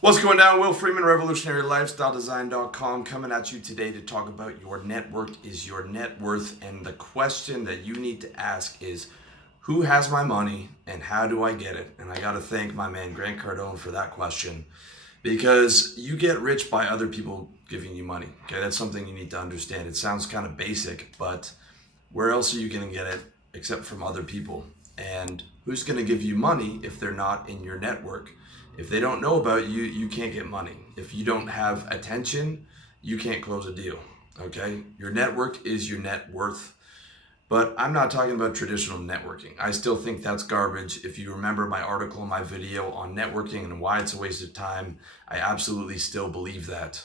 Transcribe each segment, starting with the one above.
What's going down? Will Freeman, RevolutionaryLifestyleDesign.com, coming at you today to talk about your network is your net worth. And the question that you need to ask is, who has my money and how do I get it? And I got to thank my man Grant Cardone for that question, because you get rich by other people giving you money. Okay, that's something you need to understand. It sounds kind of basic, but where else are you going to get it except from other people? And who's going to give you money if they're not in your network? If they don't know about you, you can't get money. If you don't have attention, you can't close a deal. Okay? Your network is your net worth. But I'm not talking about traditional networking. I still think that's garbage. If you remember my article, my video on networking and why it's a waste of time, I absolutely still believe that.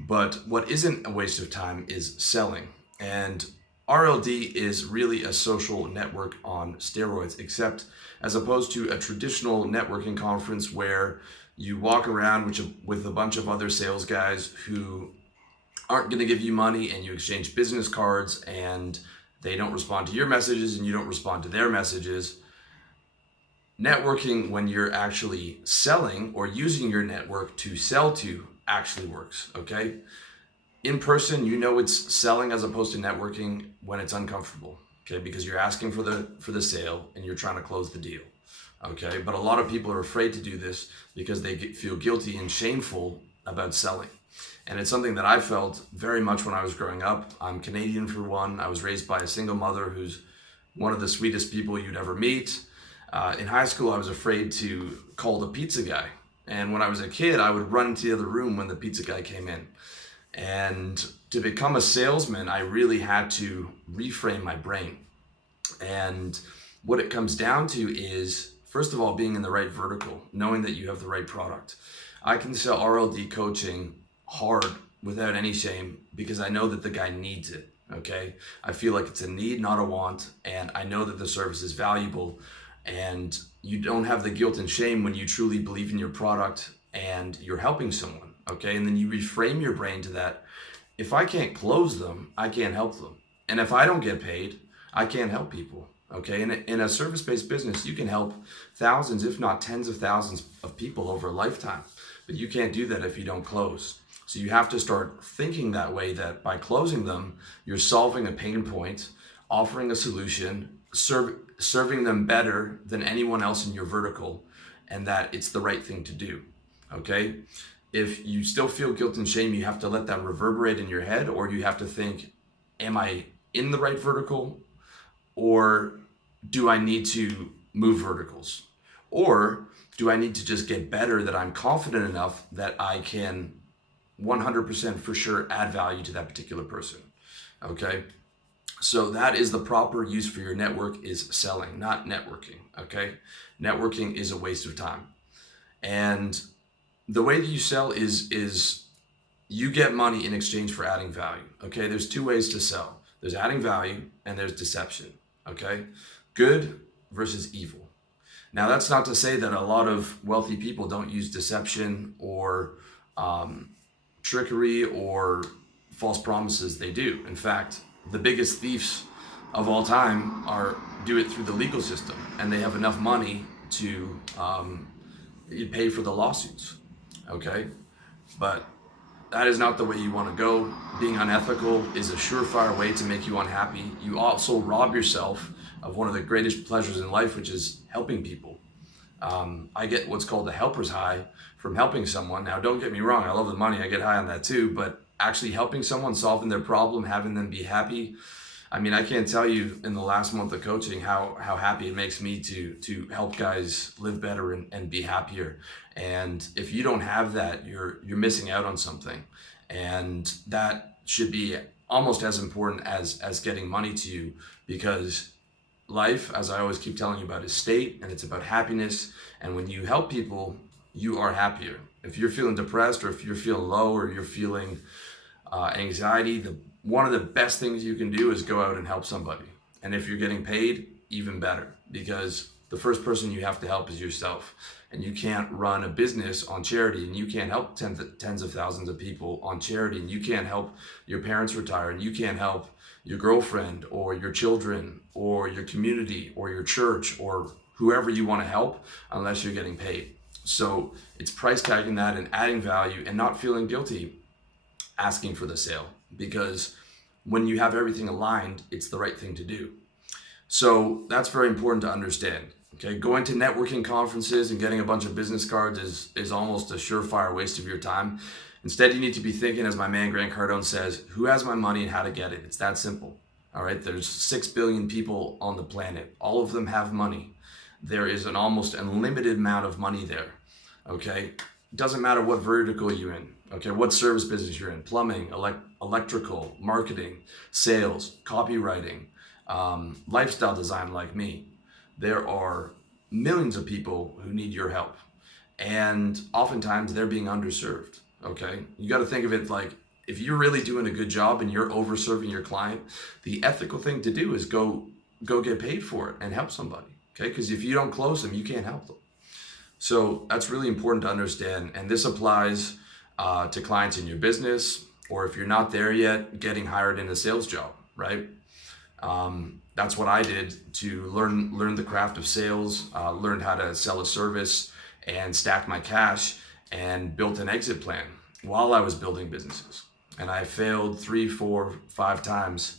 But what isn't a waste of time is selling. And RLD is really a social network on steroids, except as opposed to a traditional networking conference where you walk around with a bunch of other sales guys who aren't going to give you money, and you exchange business cards and they don't respond to your messages and you don't respond to their messages. Networking, when you're actually selling or using your network to sell to, actually works. Okay? In person, you know it's selling as opposed to networking when it's uncomfortable, okay? Because you're asking for the sale and you're trying to close the deal, okay? But a lot of people are afraid to do this because they feel guilty and shameful about selling. And it's something that I felt very much when I was growing up. I'm Canadian for one. I was raised by a single mother who's one of the sweetest people you'd ever meet. In high school, I was afraid to call the pizza guy. And when I was a kid, I would run into the other room when the pizza guy came in. And to become a salesman, I really had to reframe my brain. And what it comes down to is, first of all, being in the right vertical, knowing that you have the right product. I can sell RLD coaching hard without any shame because I know that the guy needs it, okay? I feel like it's a need, not a want, and I know that the service is valuable, and you don't have the guilt and shame when you truly believe in your product and you're helping someone, okay? And then you reframe your brain to that. If I can't close them, I can't help them. And if I don't get paid, I can't help people, okay? In a service-based business, you can help thousands, if not tens of thousands of people over a lifetime, but you can't do that if you don't close. So you have to start thinking that way, that by closing them, you're solving a pain point, offering a solution, serving them better than anyone else in your vertical, and that it's the right thing to do. Okay? If you still feel guilt and shame, you have to let that reverberate in your head, or you have to think, am I in the right vertical, or do I need to move verticals? Or do I need to just get better, that I'm confident enough that I can 100% for sure add value to that particular person? Okay? So that is the proper use for your network, is selling, not networking, okay? Networking is a waste of time. And the way that you sell is you get money in exchange for adding value, okay? There's two ways to sell. There's adding value and there's deception, okay? Good versus evil. Now, that's not to say that a lot of wealthy people don't use deception or trickery or false promises. They do. In fact, the biggest thieves of all time do it through the legal system, and they have enough money to pay for the lawsuits, okay? But that is not the way you want to go. Being unethical is a surefire way to make you unhappy. You also rob yourself of one of the greatest pleasures in life, which is helping people. I get what's called the helper's high from helping someone. Now, don't get me wrong, I love the money, I get high on that too, but actually helping someone, solving their problem, having them be happy. I mean, I can't tell you in the last month of coaching how happy it makes me to help guys live better and be happier. And if you don't have that, you're missing out on something. And that should be almost as important as getting money to you, because life, as I always keep telling you about, is state, and it's about happiness. And when you help people, you are happier. If you're feeling depressed, or if you're feeling low, or you're feeling anxiety, one of the best things you can do is go out and help somebody. And if you're getting paid, even better, because the first person you have to help is yourself. And you can't run a business on charity, and you can't help tens of thousands of people on charity, and you can't help your parents retire, and you can't help your girlfriend or your children or your community or your church or whoever you want to help unless you're getting paid. So it's price tagging that and adding value and not feeling guilty asking for the sale, because when you have everything aligned, it's the right thing to do. So that's very important to understand. Okay, going to networking conferences and getting a bunch of business cards is almost a surefire waste of your time. Instead, you need to be thinking, as my man Grant Cardone says, who has my money and how to get it. It's that simple. All right, there's 6 billion people on the planet. All of them have money. There is an almost unlimited amount of money there. Okay, it doesn't matter what vertical you're in. Okay, what service business you're in: plumbing, electrical, marketing, sales, copywriting, lifestyle design like me. There are millions of people who need your help, and oftentimes they're being underserved. Okay, you got to think of it like, if you're really doing a good job and you're overserving your client, the ethical thing to do is go get paid for it and help somebody. Okay, because if you don't close them, you can't help them. So that's really important to understand, and this applies to clients in your business, or if you're not there yet, getting hired in a sales job, right? That's what I did to learn the craft of sales, learned how to sell a service and stack my cash, and built an exit plan while I was building businesses. And I failed 3, 4, 5 times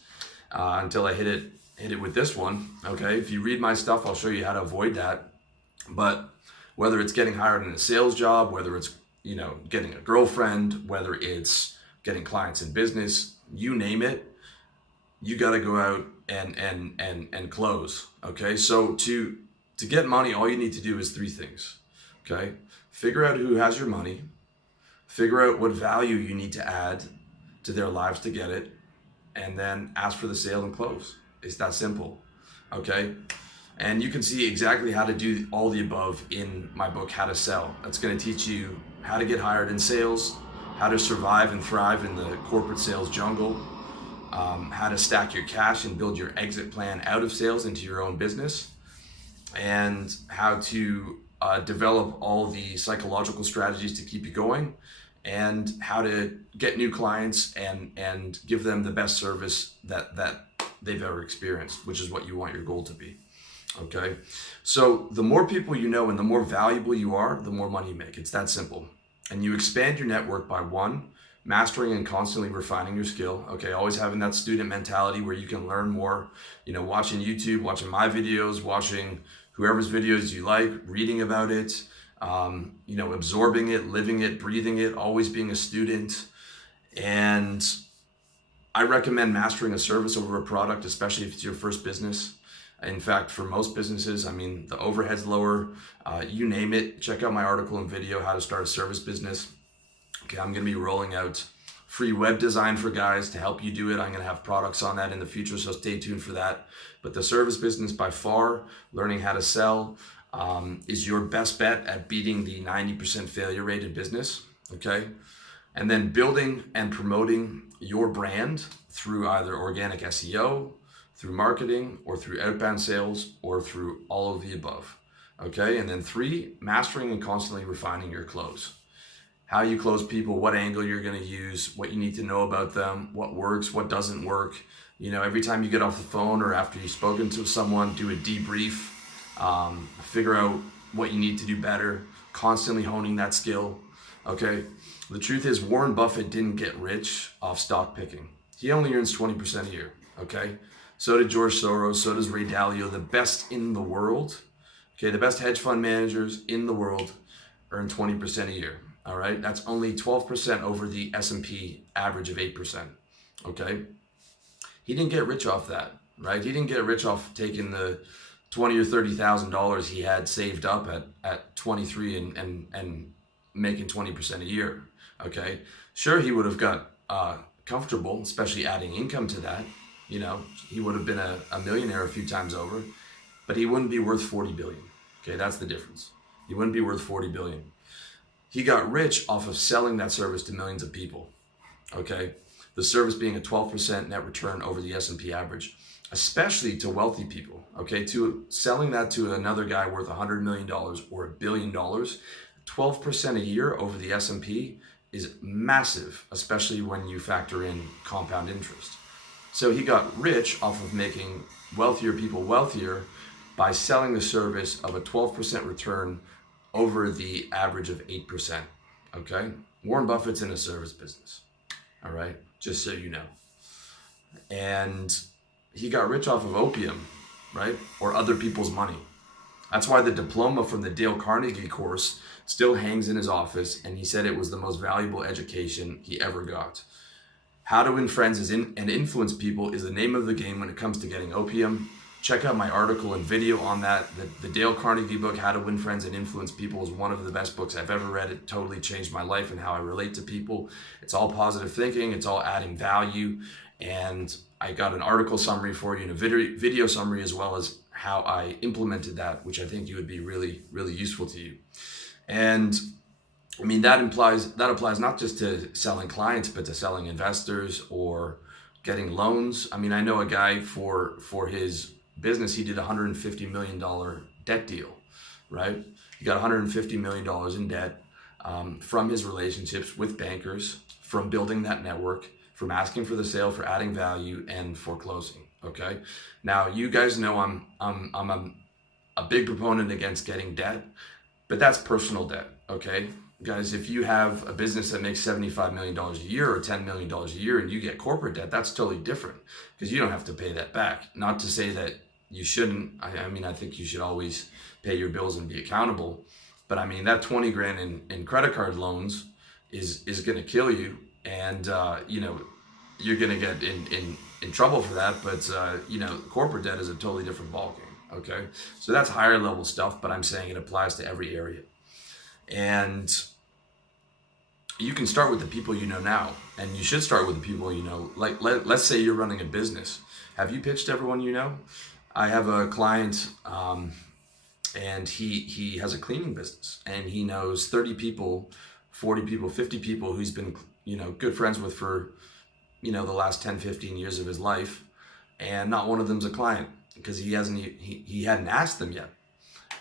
until I hit it with this one. Okay, if you read my stuff, I'll show you how to avoid that. But whether it's getting hired in a sales job, whether it's getting a girlfriend, whether it's getting clients in business, you name it, you got to go out and close. Okay, so to get money, all you need to do is 3 things. Okay, figure out who has your money, figure out what value you need to add to their lives to get it, and then ask for the sale and close. It's that simple. Okay, and you can see exactly how to do all the above in my book, How to Sell. That's going to teach you how to get hired in sales, how to survive and thrive in the corporate sales jungle, how to stack your cash and build your exit plan out of sales into your own business, and how to develop all the psychological strategies to keep you going, and how to get new clients and give them the best service that they've ever experienced, which is what you want your goal to be. Okay, so the more people you know and the more valuable you are, the more money you make. It's that simple. And you expand your network by 1, mastering and constantly refining your skill. Okay, always having that student mentality where you can learn more, watching YouTube, watching my videos, watching whoever's videos you like, reading about it, absorbing it, living it, breathing it, always being a student. And I recommend mastering a service over a product, especially if it's your first business. In fact, for most businesses, the overhead's lower, you name it. Check out my article and video, How to Start a Service Business. Okay, I'm going to be rolling out free web design for guys to help you do it. I'm going to have products on that in the future, so stay tuned for that. But the service business, by far, learning how to sell, is your best bet at beating the 90% failure rate in business. Okay, and then building and promoting your brand through either organic SEO, through marketing, or through outbound sales, or through all of the above. Okay, and then 3, mastering and constantly refining your close. How you close people, what angle you're going to use, what you need to know about them, what works, what doesn't work. Every time you get off the phone or after you've spoken to someone, do a debrief, figure out what you need to do better, constantly honing that skill. Okay, the truth is, Warren Buffett didn't get rich off stock picking. He only earns 20% a year. Okay, so did George Soros, so does Ray Dalio, the best in the world. Okay, the best hedge fund managers in the world earn 20% a year. All right, that's only 12% over the S&P average of 8%. Okay, he didn't get rich off that, right? He didn't get rich off taking the $20,000 or $30,000 he had saved up at 23 and making 20% a year. Okay, sure, he would have got comfortable, especially adding income to that. He would have been a millionaire a few times over, but he wouldn't be worth 40 billion. Okay, that's the difference. He wouldn't be worth 40 billion. He got rich off of selling that service to millions of people. Okay, the service being a 12% net return over the S&P average, especially to wealthy people. Okay, to selling that to another guy worth $100 million or $1 billion, 12% a year over the S&P is massive, especially when you factor in compound interest. So he got rich off of making wealthier people wealthier by selling the service of a 12% return over the average of 8%. Okay? Warren Buffett's in a service business. All right? Just so you know. And he got rich off of opium, right? Or other people's money. That's why the diploma from the Dale Carnegie course still hangs in his office, and he said it was the most valuable education he ever got. How to Win Friends and Influence People is the name of the game when it comes to getting opium. Check out my article and video on that. The Dale Carnegie book, How to Win Friends and Influence People, is one of the best books I've ever read. It totally changed my life and how I relate to people. It's all positive thinking. It's all adding value. And I got an article summary for you and a video summary, as well as how I implemented that, which I think you would be really, really useful to you. And I mean, that applies not just to selling clients, but to selling investors or getting loans. I mean, I know a guy for his business, he did a $150 million debt deal, right? He got $150 million in debt from his relationships with bankers, from building that network, from asking for the sale, for adding value, and for closing. Okay. Now, you guys know I'm a big proponent against getting debt, but that's personal debt. Okay. Guys, if you have a business that makes $75 million a year or $10 million a year and you get corporate debt, that's totally different, because you don't have to pay that back. Not to say that you shouldn't. I mean, I think you should always pay your bills and be accountable. But I mean, that 20 grand in credit card loans is going to kill you. And, you're going to get in trouble for that. But, corporate debt is a totally different ballgame. Okay. So that's higher level stuff, but I'm saying it applies to every area. And you can start with the people you know now, and you should start with the people you know. Like, let's say you're running a business. Have you pitched everyone you know? I have a client, and he has a cleaning business, and he knows 30 people, 40 people, 50 people who he's been, good friends with for, the last 10, 15 years of his life, and not one of them's a client, because he hadn't asked them yet.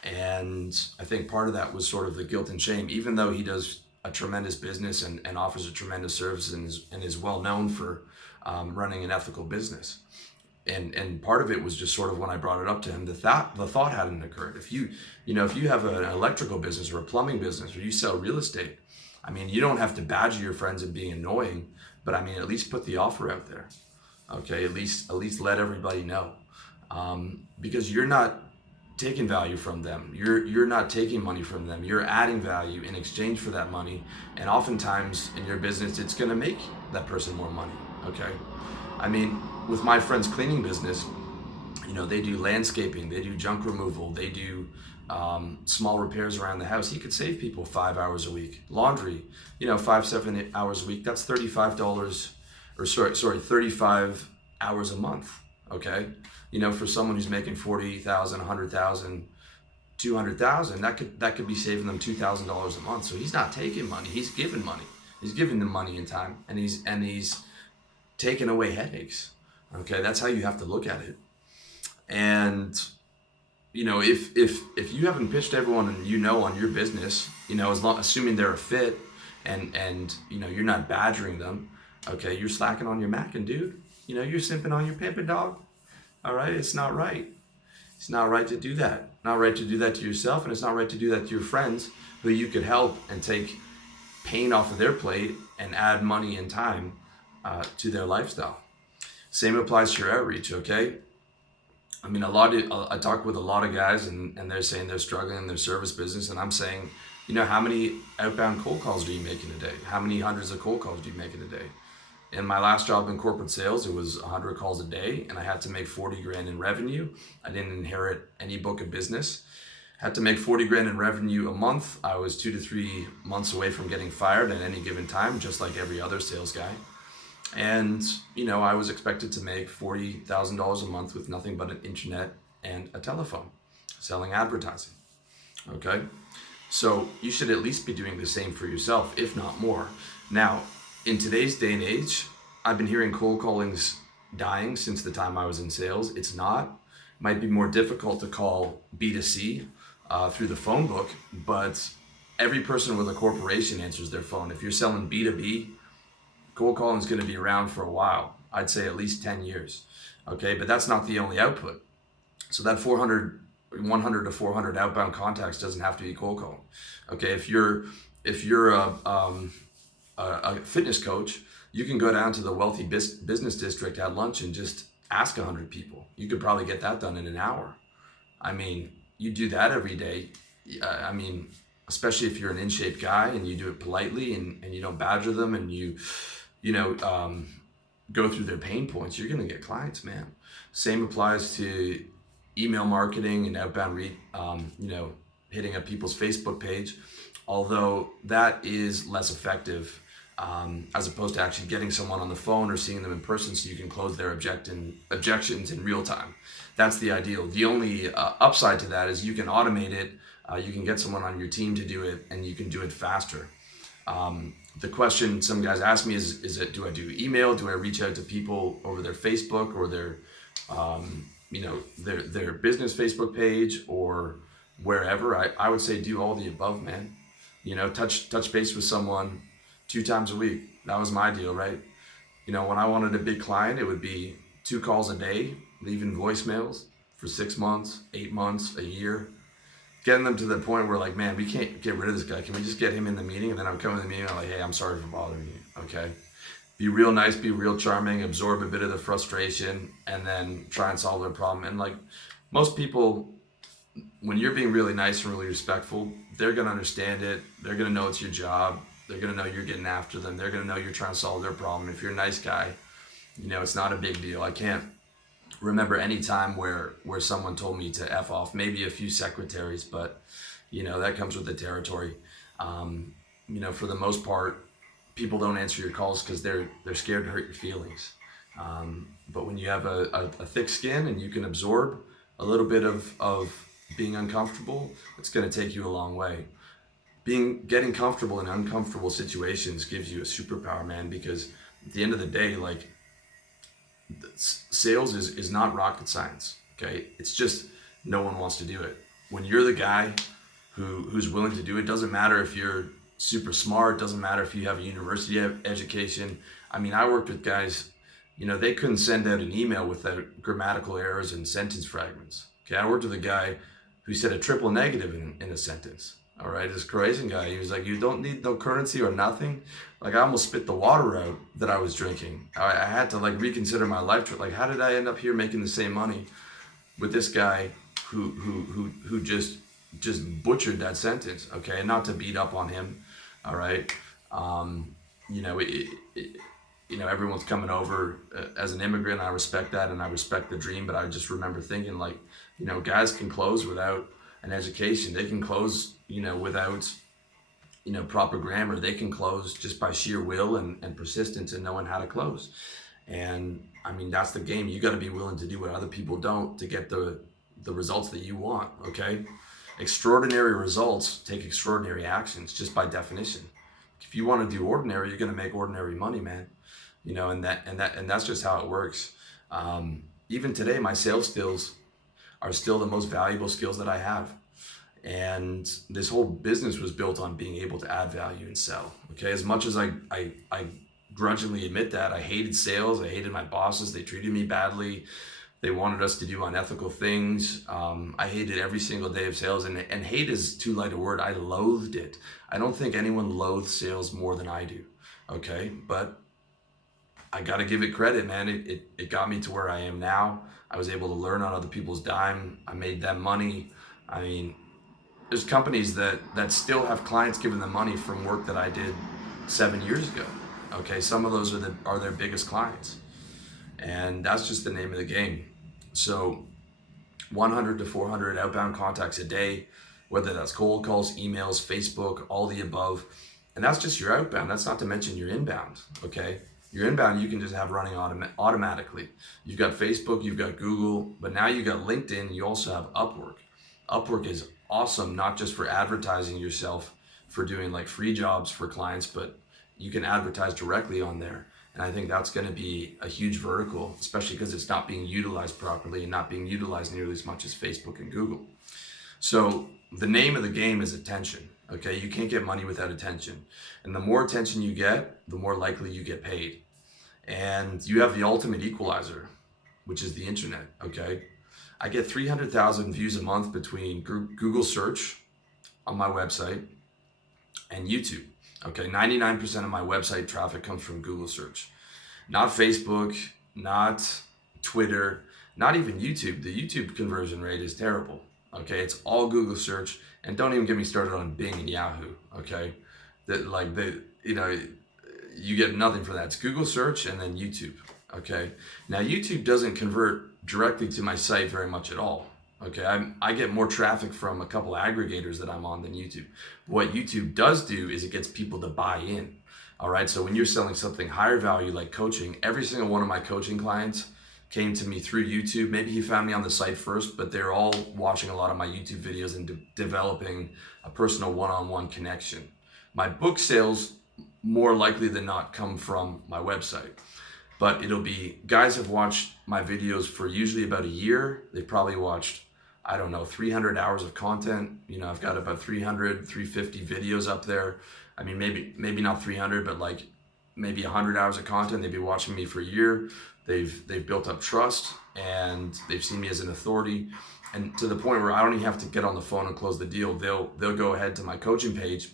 And I think part of that was sort of the guilt and shame, even though he does a tremendous business and offers a tremendous service and is well known for running an ethical business. And part of it was just sort of when I brought it up to him, the thought hadn't occurred. If you have an electrical business or a plumbing business, or you sell real estate, I mean, you don't have to badger your friends and being annoying, but I mean, at least put the offer out there. Okay, at least let everybody know, because you're not taking value from them. You're not taking money from them. You're adding value in exchange for that money. And oftentimes in your business, it's going to make that person more money. Okay. I mean, with my friend's cleaning business, they do landscaping, they do junk removal, they do small repairs around the house. He could save people 5 hours a week. Laundry, 5-7 hours a week. That's $35 35 hours a month. Okay. For someone who's making 40,000, 100,000, 200,000, that could be saving them $2,000 a month. So he's not taking money; he's giving money. He's giving them money and time, and he's taking away headaches. Okay, that's how you have to look at it. And if you haven't pitched everyone on your business, assuming they're a fit, and you're not badgering them, okay, you're slacking on your macking, dude. You're simping on your pimping, dog. All right, it's not right. It's not right to do that. Not right to do that to yourself, and it's not right to do that to your friends who you could help and take pain off of their plate and add money and time to their lifestyle. Same applies to your outreach, okay? I mean, I talk with a lot of guys, and they're saying they're struggling in their service business, and I'm saying, how many outbound cold calls are you making a day? How many hundreds of cold calls do you make in a day? In my last job in corporate sales, it was 100 calls a day, and I had to make 40 grand in revenue. I didn't inherit any book of business. Had to make 40 grand in revenue a month. I was 2 to 3 months away from getting fired at any given time, just like every other sales guy. And, I was expected to make $40,000 a month with nothing but an internet and a telephone, selling advertising. Okay? So you should at least be doing the same for yourself, if not more. Now, in today's day and age, I've been hearing cold calling's dying since the time I was in sales. It's not. Might be more difficult to call B2C through the phone book, but every person with a corporation answers their phone. If you're selling B2B, cold calling is going to be around for a while. I'd say at least 10 years. Okay, but that's not the only output. So that 400 100 to 400 outbound contacts doesn't have to be cold call. Okay, if you're a fitness coach, you can go down to the wealthy business district at lunch and just ask 100 people. You could probably get that done in an hour. I mean, you do that every day. I mean, especially if you're an in-shape guy and you do it politely and you don't badger them and you know, go through their pain points, you're going to get clients, man. Same applies to email marketing and outbound hitting up people's Facebook page, although that is less effective as opposed to actually getting someone on the phone or seeing them in person so you can close their objections in real time. That's the ideal. The only upside to that is you can automate it. You can get someone on your team to do it, and you can do it faster. The question some guys ask me is it, do I do email? Do I reach out to people over their Facebook or their business Facebook page or wherever? I would say do all the above, man. Touch base with someone 2 times a week. That was my deal, right? When I wanted a big client, it would be 2 calls a day, leaving voicemails for 6 months, 8 months, a year, getting them to the point where like, man, we can't get rid of this guy. Can we just get him in the meeting? And then I would come in the meeting and I'm like, hey, I'm sorry for bothering you. Okay. Be real nice, be real charming, absorb a bit of the frustration, and then try and solve their problem. And like most people, when you're being really nice and really respectful, they're going to understand it. They're going to know it's your job. They're going to know you're getting after them. They're going to know you're trying to solve their problem. If you're a nice guy, it's not a big deal. I can't remember any time where someone told me to F off, maybe a few secretaries, but that comes with the territory. For the most part, people don't answer your calls because they're scared to hurt your feelings. But when you have a thick skin and you can absorb a little bit of being uncomfortable, it's going to take you a long way. Getting comfortable in uncomfortable situations gives you a superpower, man, because at the end of the day, like, sales is not rocket science. Okay, it's just no one wants to do it. When you're the guy who's willing to do it, doesn't matter if you're super smart, doesn't matter if you have a university education. I mean, I worked with guys, they couldn't send out an email without grammatical errors and sentence fragments. Okay, I worked with a guy who said a triple negative in a sentence. All right, this Croatian guy, he was like, you don't need no currency or nothing. Like, I almost spit the water out that I was drinking. I had to like reconsider my life. Like, how did I end up here making the same money with this guy who just butchered that sentence? Okay, and not to beat up on him. All right, everyone's coming over as an immigrant. I respect that, and I respect the dream. But I just remember thinking, like, guys can close without an education. They can close, without, proper grammar. They can close just by sheer will and persistence and knowing how to close. And I mean, that's the game. You got to be willing to do what other people don't to get the results that you want. Okay. Extraordinary results take extraordinary actions just by definition. If you want to do ordinary, you're going to make ordinary money, man. And that's just how it works. Even today, my sales skills are still the most valuable skills that I have. And this whole business was built on being able to add value and sell. Okay, as much as I grudgingly admit that, I hated sales. I hated my bosses. They treated me badly. They wanted us to do unethical things. I hated every single day of sales, and hate is too light a word. I loathed it. I don't think anyone loathes sales more than I do. Okay, but I got to give it credit, man. It got me to where I am now. I was able to learn on other people's dime. I made them money. I mean, there's companies that still have clients giving them money from work that I did 7 years ago. Okay, some of those are their biggest clients, and that's just the name of the game. So 100 to 400 outbound contacts a day, whether that's cold calls, emails, Facebook, all the above. And that's just your outbound. That's not to mention your inbound. Okay, your inbound you can just have running automatically. You've got Facebook, you've got Google, but now you've got LinkedIn. You also have Upwork. Upwork is awesome, not just for advertising yourself, for doing like free jobs for clients, but you can advertise directly on there. And I think that's going to be a huge vertical, especially because it's not being utilized properly and not being utilized nearly as much as Facebook and Google. So the name of the game is attention. Okay, you can't get money without attention. And the more attention you get, the more likely you get paid. And you have the ultimate equalizer, which is the internet. Okay. I get 300,000 views a month between Google search on my website and YouTube. Okay, 99% of my website traffic comes from Google search. Not Facebook, not Twitter, not even YouTube. The YouTube conversion rate is terrible. Okay, it's all Google search, and don't even get me started on Bing and Yahoo. Okay, you get nothing for that. It's Google search and then YouTube. Okay, now YouTube doesn't convert directly to my site very much at all. Okay, I get more traffic from a couple aggregators that I'm on than YouTube. What YouTube does do is it gets people to buy in. All right, so when you're selling something higher value like coaching, every single one of my coaching clients came to me through YouTube. Maybe he found me on the site first, but they're all watching a lot of my YouTube videos and developing a personal one-on-one connection. My book sales more likely than not come from my website. But it'll be guys have watched my videos for usually about a year. They've probably watched, I don't know, 300 hours of content. You know, I've got about 300, 350 videos up there. I mean, maybe not 300, but like maybe 100 hours of content. They've been watching me for a year. They've built up trust, and they've seen me as an authority. And to the point where I don't even have to get on the phone and close the deal. They'll go ahead to my coaching page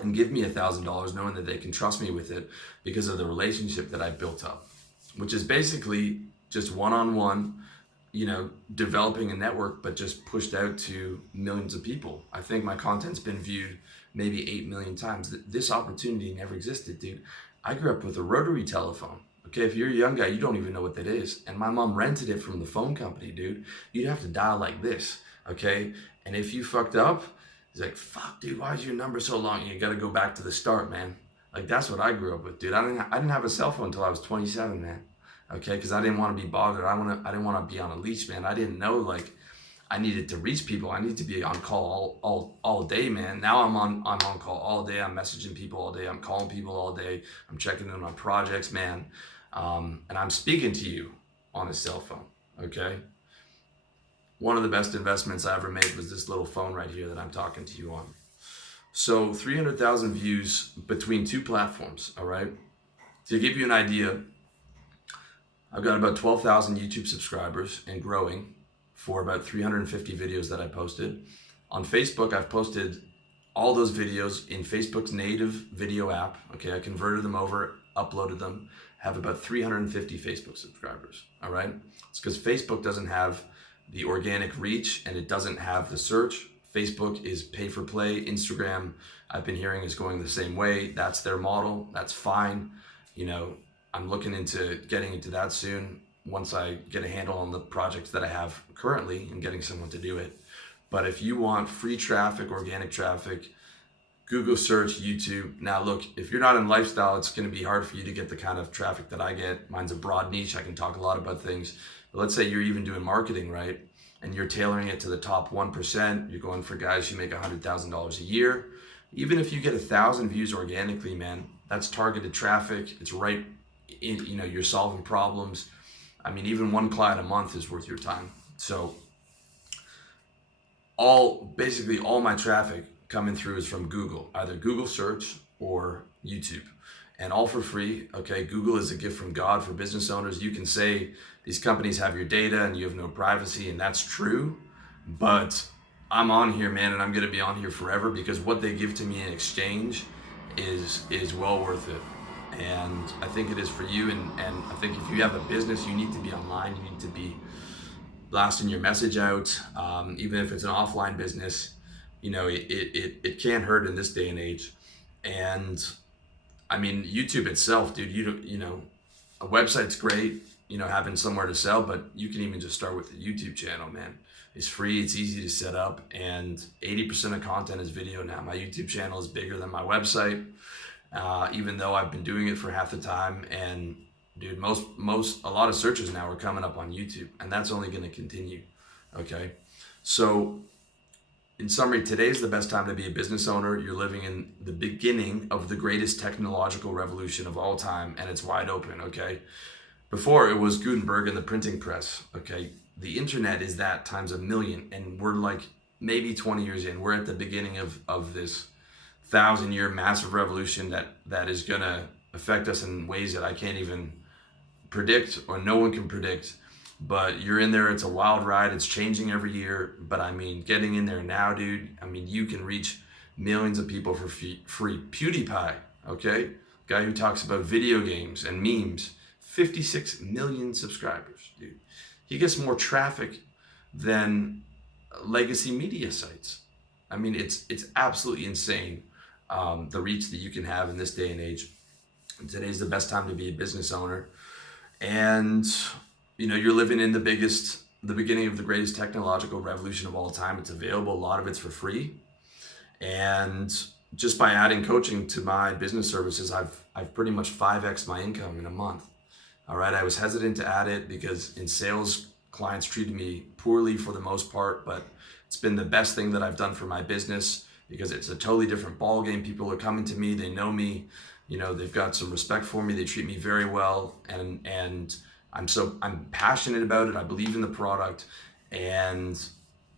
and give me $1,000 knowing that they can trust me with it because of the relationship that I built up, which is basically just one-on-one, you know, developing a network, but just pushed out to millions of people. I think my content's been viewed maybe 8 million times. This opportunity never existed, dude. I grew up with a rotary telephone. Okay, if you're a young guy, you don't even know what that is. And my mom rented it from the phone company, dude. You'd have to dial like this, okay? And if you fucked up, he's like, fuck, dude, why is your number so long? You gotta go back to the start, man. Like, that's what I grew up with, dude. I didn't have a cell phone until I was 27, man. Okay, because I didn't want to be bothered. I didn't want to be on a leash, man. I didn't know, like, I needed to reach people. I needed to be on call all day, man. Now I'm on call all day. I'm messaging people all day. I'm calling people all day. I'm checking in on projects, man. And I'm speaking to you on a cell phone, okay? One of the best investments I ever made was this little phone right here that I'm talking to you on. So 300,000 views between two platforms, all right? To give you an idea, I've got about 12,000 YouTube subscribers and growing for about 350 videos that I posted. On Facebook, I've posted all those videos in Facebook's native video app. Okay, I converted them over, uploaded them, have about 350 Facebook subscribers, all right? It's because Facebook doesn't have the organic reach and it doesn't have the search. Facebook is pay for play. Instagram, I've been hearing, is going the same way. That's their model. That's fine. You know, I'm looking into getting into that soon once I get a handle on the projects that I have currently and getting someone to do it. But if you want free traffic, organic traffic, Google search, YouTube. Now look, if you're not in lifestyle, it's going to be hard for you to get the kind of traffic that I get. Mine's a broad niche. I can talk a lot about things. But let's say you're even doing marketing, right? And you're tailoring it to the top 1%. You're going for guys who make $100,000 a year. Even if you get 1,000 views organically, man, that's targeted traffic. It's right in, you know, you're solving problems. I mean, even one client a month is worth your time. So basically all my traffic coming through is from Google, either Google search or YouTube, and all for free. Okay, Google is a gift from God for business owners. You can say these companies have your data and you have no privacy, and that's true, but I'm on here, man, and I'm gonna be on here forever because what they give to me in exchange is well worth it. And I think it is for you, and I think if you have a business, you need to be online, you need to be blasting your message out, even if it's an offline business. You know, it can't hurt in this day and age. And I mean, YouTube itself, dude, you know, a website's great, you know, having somewhere to sell, but you can even just start with the YouTube channel, man. It's free, it's easy to set up, and 80% of content is video now. My YouTube channel is bigger than my website, even though I've been doing it for half the time. And dude, a lot of searches now are coming up on YouTube, and that's only gonna continue, okay? So in summary, today's the best time to be a business owner. You're living in the beginning of the greatest technological revolution of all time, and it's wide open, okay? Before, it was Gutenberg and the printing press, okay? The internet is that times a million, and we're like maybe 20 years in. We're at the beginning of this 1,000-year massive revolution that is gonna affect us in ways that I can't even predict, or no one can predict. but you're in there. It's a wild ride. It's changing every year. But I mean, getting in there now, dude, I mean, you can reach millions of people for free. PewDiePie, okay? Guy who talks about video games and memes, 56 million subscribers, dude. He gets more traffic than legacy media sites. I mean, it's absolutely insane, the reach that you can have in this day and age. And today's the best time to be a business owner. And you're living in the beginning of the greatest technological revolution of all time. It's available. A lot of it's for free. And just by adding coaching to my business services, I've pretty much 5x my income in a month. All right. I was hesitant to add it because in sales, clients treated me poorly for the most part, but it's been the best thing that I've done for my business because it's a totally different ball game. People are coming to me. They know me. They've got some respect for me. They treat me very well. And I'm passionate about it. I believe in the product, and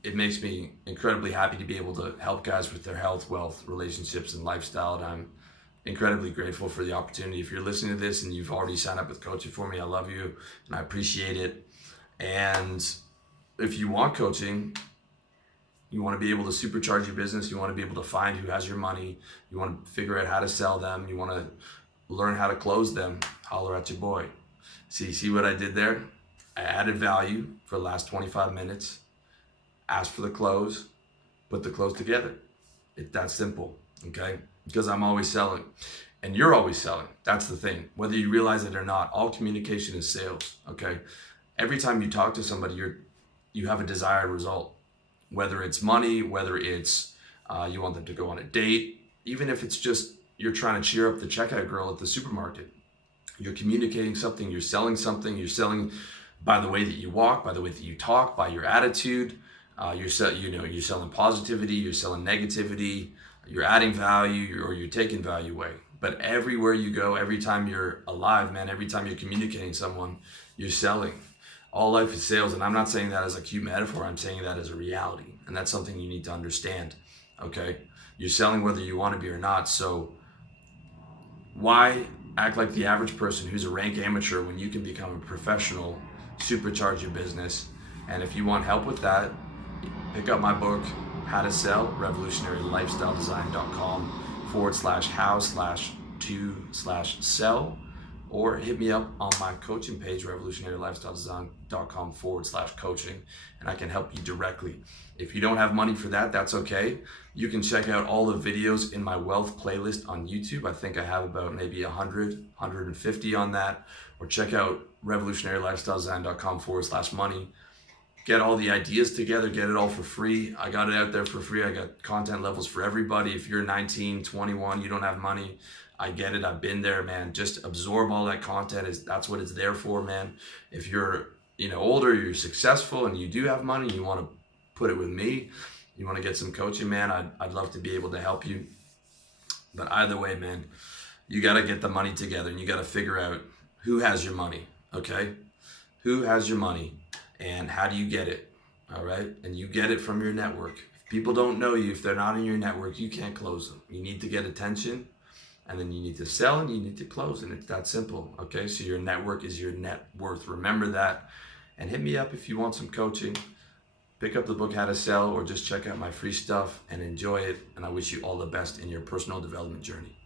it makes me incredibly happy to be able to help guys with their health, wealth, relationships, and lifestyle. And I'm incredibly grateful for the opportunity. If you're listening to this and you've already signed up with coaching for me, I love you and I appreciate it. And if you want coaching, you want to be able to supercharge your business, you want to be able to find who has your money, you want to figure out how to sell them, you want to learn how to close them, holler at your boy. See what I did there? I added value for the last 25 minutes, asked for the close, put the close together. It's that simple, okay? Because I'm always selling and you're always selling. That's the thing. Whether you realize it or not, all communication is sales, okay? Every time you talk to somebody, you have a desired result. Whether it's money, whether it's you want them to go on a date, even if it's just you're trying to cheer up the checkout girl at the supermarket. You're communicating something, you're selling something, you're selling by the way that you walk, by the way that you talk, by your attitude. You're selling positivity, you're selling negativity, you're adding value, or you're taking value away. But everywhere you go, every time you're alive, man, every time you're communicating someone, you're selling. All life is sales, and I'm not saying that as a cute metaphor, I'm saying that as a reality, and that's something you need to understand, okay? You're selling whether you want to be or not, so why act like the average person who's a rank amateur when you can become a professional, supercharge your business? And if you want help with that, pick up my book, How to Sell, revolutionarylifestyledesign.com/how/to/sell, or hit me up on my coaching page, revolutionarylifestyledesign.com/coaching, and I can help you directly. If you don't have money for that, that's okay. You can check out all the videos in my wealth playlist on YouTube. I think I have about maybe 150 on that, or check out revolutionarylifestyledesign.com/money. Get all the ideas together, get it all for free. I got it out there for free. I got content levels for everybody. If you're 19, 21, you don't have money, I get it. I've been there, man. Just absorb all that content. That's what it's there for, man. If you're older, you're successful, and you do have money, you want to put it with me, you want to get some coaching, man, I'd love to be able to help you. But either way, man, you got to get the money together, and you got to figure out who has your money, okay? Who has your money, and how do you get it, all right? And you get it from your network. If people don't know you, if they're not in your network, you can't close them. You need to get attention, and then you need to sell, and you need to close, and it's that simple, okay? So your network is your net worth. Remember that, and hit me up if you want some coaching. Pick up the book, How to Sell, or just check out my free stuff and enjoy it. And I wish you all the best in your personal development journey.